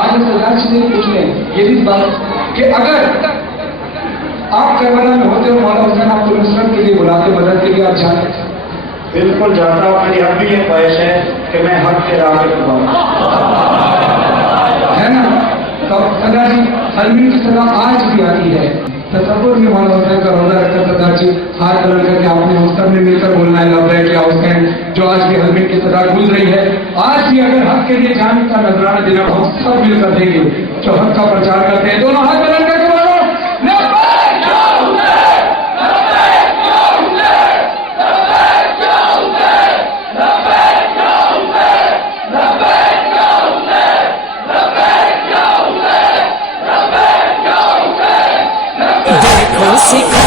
آج سردار سے پوچھ لیں یہ بھی بات کہ اگر آپ کربلا میں ہوتے ہو مولا حسین آپ کو نصرت کے لیے بلاتے مدد کے لیے آپ جاتے؟ بالکل جاتا ہوں. میری اب بھی یہ خواہش ہے کہ میں حق کے راہ پہ ہوں. ہے نا؟ تو سردار جی حلمی کی سزا آج بھی آتی ہے. تصور میں مولا حسین کا روزہ رکھتا سردار جی ہاتھ بلند کر کے آپ نے اس میں مل کر بولنا ہے لبیک یا حسین جو آج بھی حلمی کی سزا گزر رہی ہے. آج بھی اگر حق کے لیے جان کا نذرانہ دینا ہم سب مل کر دیں گے جو حق کا پرچار کرتے ہیں. دونوں ہاتھ بلند کر کے بولو لبیک یا حسین، لبیک یا حسین، لبیک یا حسین، لبیک یا حسین، لبیک یا حسین، لبیک یا حسین، لبیک یا حسین. دیکھو سکھ